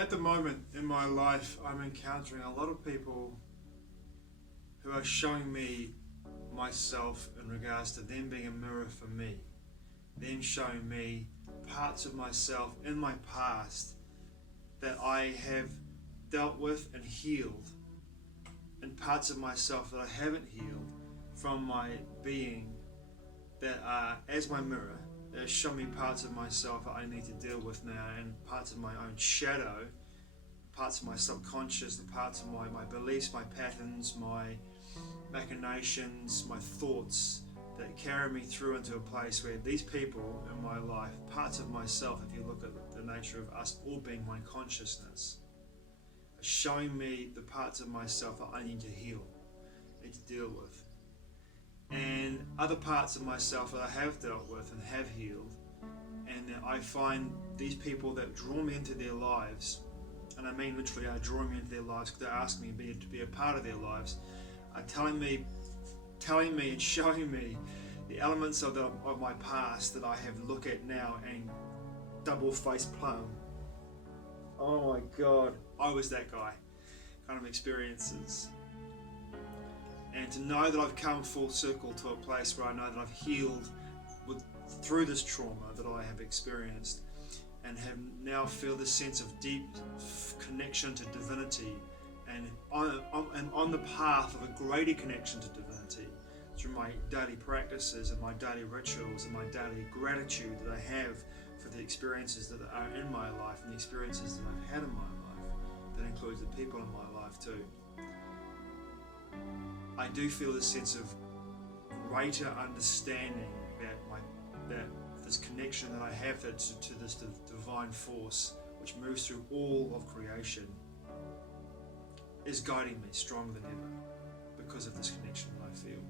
At the moment in my life, I'm encountering a lot of people who are showing me myself in regards to them being a mirror for me, them showing me parts of myself in my past that I have dealt with and healed, and parts of myself that I haven't healed from my being that are as my mirror. They show me parts of myself that I need to deal with now, and parts of my own shadow, parts of my subconscious, the parts of my beliefs, my patterns, my machinations, my thoughts that carry me through into a place where these people in my life, parts of myself, if you look at the nature of us all being one consciousness, are showing me the parts of myself that I need to heal, need to deal with. And other parts of myself that I have dealt with and have healed, and I find these people that draw me into their lives, and I mean literally are drawing me into their lives because they're asking me to be a part of their lives, are telling me and showing me the elements of my past that I have look at now and double face plum. Oh my God, I was that guy kind of experiences. And to know that I've come full circle to a place where I know that I've healed through this trauma that I have experienced, and have now feel this sense of deep connection to divinity, and on the path of a greater connection to divinity through my daily practices and my daily rituals and my daily gratitude that I have for the experiences that are in my life and the experiences that I've had in my life. That includes the people in my life too. I do feel this sense of greater understanding that this connection that I have to this divine force which moves through all of creation is guiding me stronger than ever because of this connection that I feel.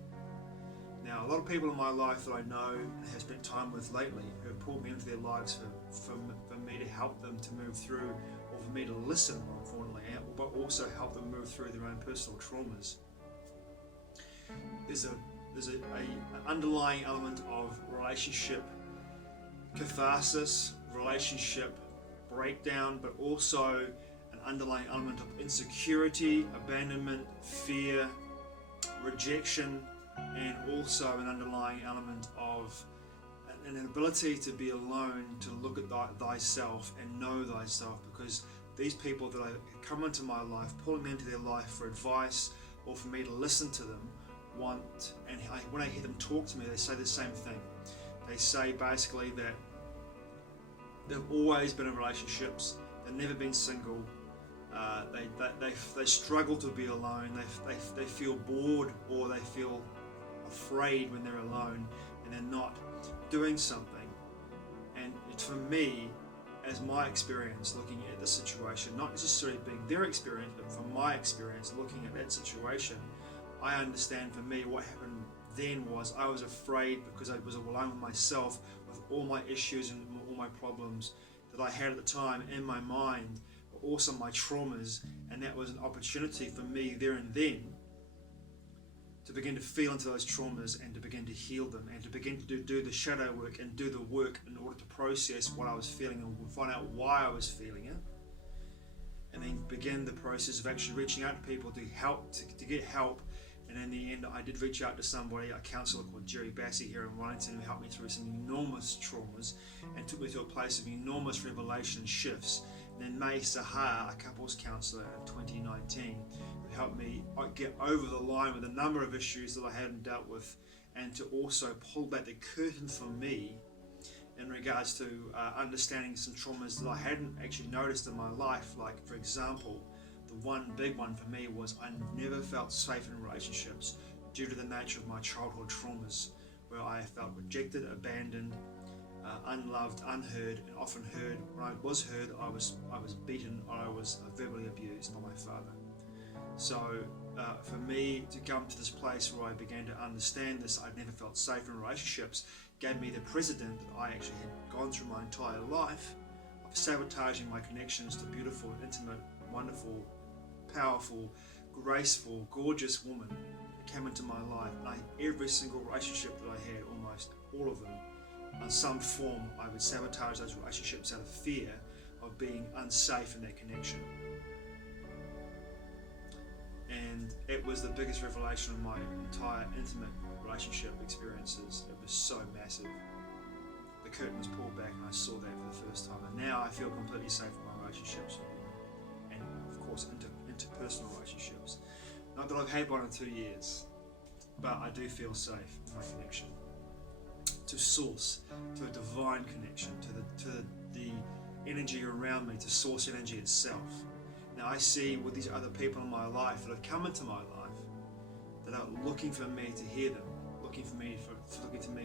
Now, a lot of people in my life that I know and have spent time with lately who have pulled me into their lives for me to help them to move through, or for me to listen more importantly, but also help them move through their own personal traumas. There's an underlying element of relationship catharsis, relationship breakdown, but also an underlying element of insecurity, abandonment, fear, rejection, and also an underlying element of an ability to be alone, to look at thyself and know thyself, because these people that I come into my life, pulling me into their life for advice or for me to listen to them, when I hear them talk to me, they say the same thing. They say basically that they've always been in relationships, they've never been single, they struggle to be alone, they feel bored or they feel afraid when they're alone and they're not doing something. And it's for me, as my experience looking at the situation, not necessarily being their experience, but from my experience looking at that situation, I understand for me what happened then was I was afraid because I was alone with myself with all my issues and all my problems that I had at the time in my mind, but also my traumas, and that was an opportunity for me there and then to begin to feel into those traumas and to begin to heal them and to begin to do the shadow work and do the work in order to process what I was feeling and find out why I was feeling it, and then begin the process of actually reaching out to people to get help. And in the end, I did reach out to somebody, a counsellor called Jerry Bassey here in Wellington, who helped me through some enormous traumas and took me to a place of enormous revelation shifts. And then May Sahar, a couples counsellor in 2019, who helped me get over the line with a number of issues that I hadn't dealt with, and to also pull back the curtain for me in regards to understanding some traumas that I hadn't actually noticed in my life. Like, for example, the one big one for me was I never felt safe in relationships due to the nature of my childhood traumas, where I felt rejected, abandoned, unloved, unheard, and often heard. When I was heard, I was beaten, or I was verbally abused by my father. So for me to come to this place where I began to understand this, I'd never felt safe in relationships, gave me the precedent that I actually had gone through my entire life of sabotaging my connections to beautiful, intimate, wonderful, powerful, graceful, gorgeous woman that came into my life. And every single relationship that I had, almost all of them, in some form, I would sabotage those relationships out of fear of being unsafe in that connection. And it was the biggest revelation of my entire intimate relationship experiences. It was so massive. The curtain was pulled back and I saw that for the first time. And now I feel completely safe in my relationships with women. And of course, interpersonal relationships. Not that I've had one in 2 years, but I do feel safe in my connection to source, to a divine connection, to the energy around me, to source energy itself. Now I see with these other people in my life that have come into my life that are looking for me to hear them, looking to me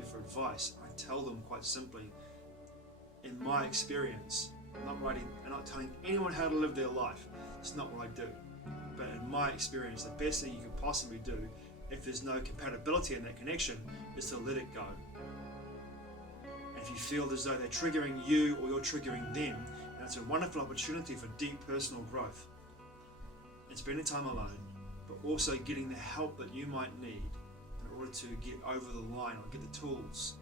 for advice. I tell them quite simply, in my experience, I'm not telling anyone how to live their life. It's not what I do. But in my experience, the best thing you can possibly do, if there's no compatibility in that connection, is to let it go. And if you feel as though they're triggering you or you're triggering them, it's a wonderful opportunity for deep personal growth. And spending time alone, but also getting the help that you might need in order to get over the line or get the tools.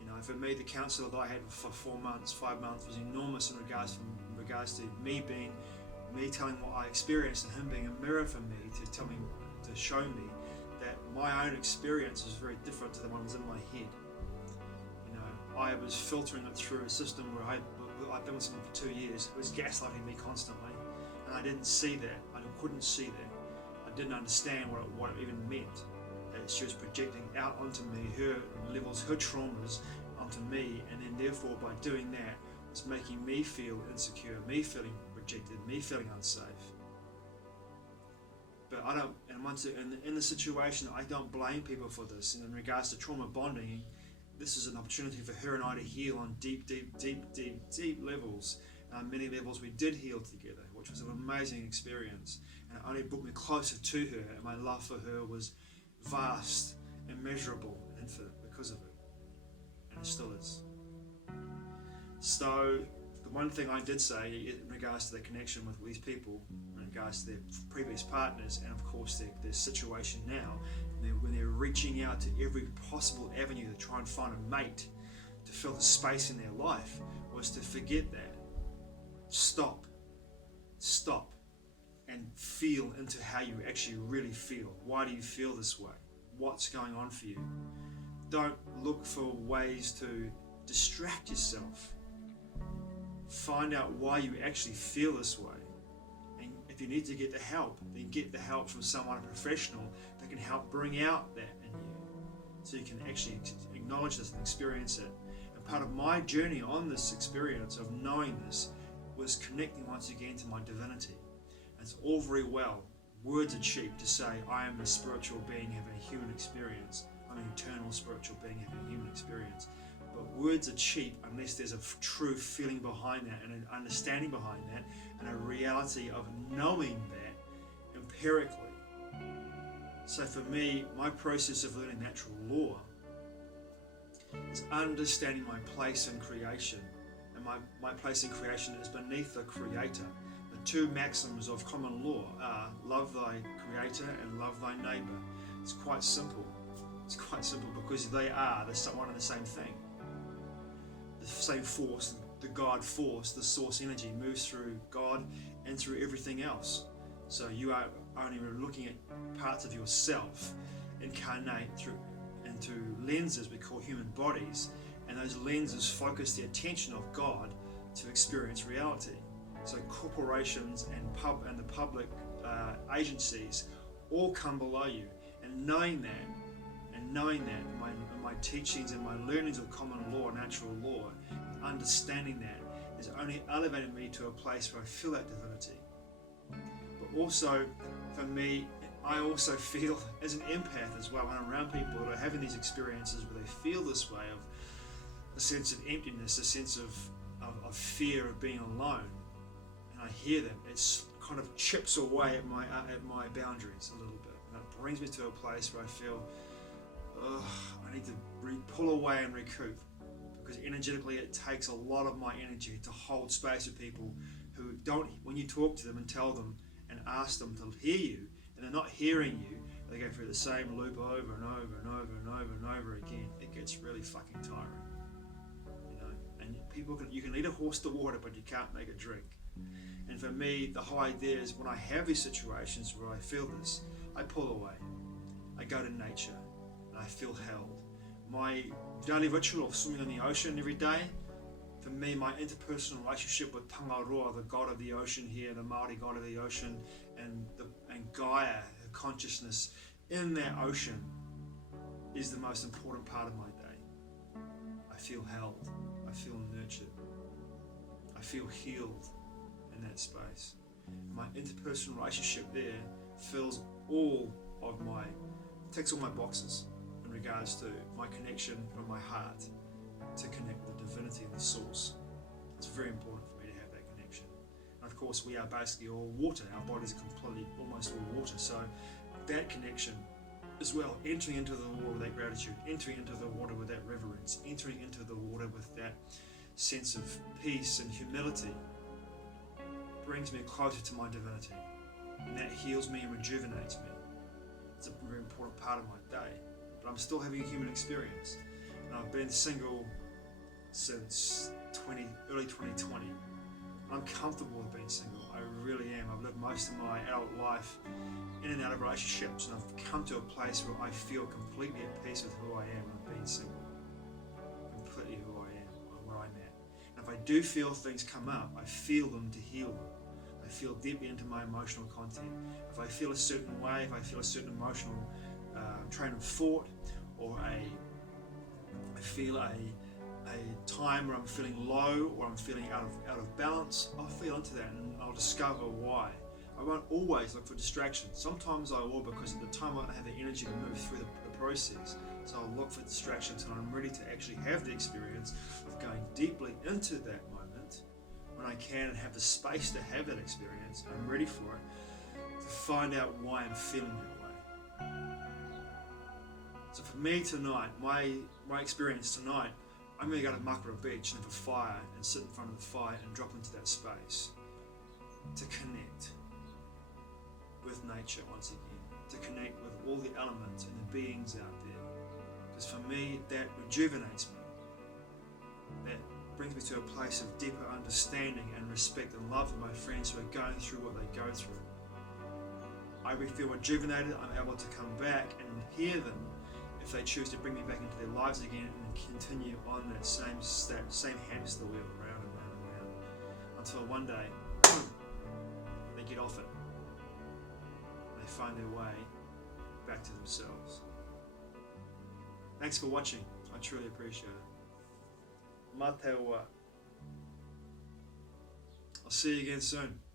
You know, for me, the counsellor that I had for 4 months, 5 months was enormous in regards to me telling what I experienced and him being a mirror for me to show me that my own experience is very different to the ones in my head. You know, I was filtering it through a system where I've been with someone for 2 years who was gaslighting me constantly, and I didn't see that. I couldn't see that. I didn't understand what it even meant. That she was projecting out onto me her levels, her traumas onto me, and then therefore by doing that, it's making me feel insecure, me feeling rejected, me feeling unsafe. But I don't, and in the situation, I don't blame people for this. And in regards to trauma bonding, this is an opportunity for her and I to heal on deep levels. Many levels we did heal together, which was an amazing experience. And it only brought me closer to her, and my love for her was vast, immeasurable, and infinite because of it. And it still is. So, the one thing I did say in regards to the connection with these people, in regards to their previous partners, and of course their situation now, when they're reaching out to every possible avenue to try and find a mate to fill the space in their life, was to forget that. Stop, and feel into how you actually really feel. Why do you feel this way? What's going on for you? Don't look for ways to distract yourself. Find out why you actually feel this way. And if you need to get the help, then get the help from someone, a professional, that can help bring out that in you, so you can actually acknowledge this and experience it. And part of my journey on this experience of knowing this was connecting once again to my divinity. And it's all very well, words are cheap to say, I am a spiritual being having a human experience. I'm an eternal spiritual being having a human experience. But words are cheap unless there's a true feeling behind that, and an understanding behind that, and a reality of knowing that empirically. So for me, my process of learning natural law is understanding my place in creation. And my place in creation is beneath the Creator. The two maxims of common law are love thy Creator and love thy neighbour. It's quite simple. It's quite simple because they are one and the same thing. The same force, the God force, the source energy moves through God and through everything else. So you are only looking at parts of yourself incarnate into lenses we call human bodies, and those lenses focus the attention of God to experience reality. So corporations and the public agencies all come below you, and knowing that in my teachings and my learnings of common law, natural law, understanding that has only elevated me to a place where I feel that divinity. But also, for me, I also feel as an empath as well when I'm around people that are having these experiences where they feel this way of a sense of emptiness, a sense of fear of being alone, and I hear them. It kind of chips away at my boundaries a little bit, and it brings me to a place where I feel I need to pull away and recoup, because energetically it takes a lot of my energy to hold space with people who don't, when you talk to them and tell them and ask them to hear you, and they're not hearing you, they go through the same loop over and over and over and over and over again. It gets really fucking tiring, you know. And You can lead a horse to water, but you can't make it drink. And for me, the whole idea is when I have these situations where I feel this, I pull away. I go to nature and I feel held. My daily ritual of swimming in the ocean every day, for me, my interpersonal relationship with Tangaroa, the god of the ocean here, the Māori god of the ocean, and Gaia, her consciousness in that ocean, is the most important part of my day. I feel held. I feel nurtured. I feel healed in that space. My interpersonal relationship there fills ticks all my boxes in regards to my connection from my heart to connect with the divinity and the source. It's very important for me to have that connection. And of course, we are basically all water. Our bodies are almost all water. So that connection as well, entering into the water with that gratitude, entering into the water with that reverence, entering into the water with that sense of peace and humility, brings me closer to my divinity. And that heals me and rejuvenates me. It's a very important part of my day. But I'm still having a human experience. And I've been single since early 2020. I'm comfortable with being single. I really am. I've lived most of my adult life in and out of relationships, and I've come to a place where I feel completely at peace with who I am and being single. Completely who I am and where I'm at. And if I do feel things come up, I feel them to heal them. I feel deeply into my emotional content. If I feel a certain way, if I feel a certain emotional train of thought, or I feel a time where I'm feeling low or I'm feeling out of balance, I'll feel into that and I'll discover why. I won't always look for distraction. Sometimes I will, because at the time I don't have the energy to move through the process. So I'll look for distractions until I'm ready to actually have the experience of going deeply into that moment when I can and have the space to have that experience. And I'm ready for it, to find out why I'm feeling that way. So for me tonight, my experience tonight, I'm going to go to Makara Beach and have a fire and sit in front of the fire and drop into that space to connect with nature once again, to connect with all the elements and the beings out there. Because for me, that rejuvenates me. That brings me to a place of deeper understanding and respect and love for my friends who are going through what they go through. I feel rejuvenated. I'm able to come back and hear them if they choose to bring me back into their lives again and continue on that same hamster wheel round and round and round until one day they get off it and they find their way back to themselves. Thanks for watching. I truly appreciate it. Mā te ua. I'll see you again soon.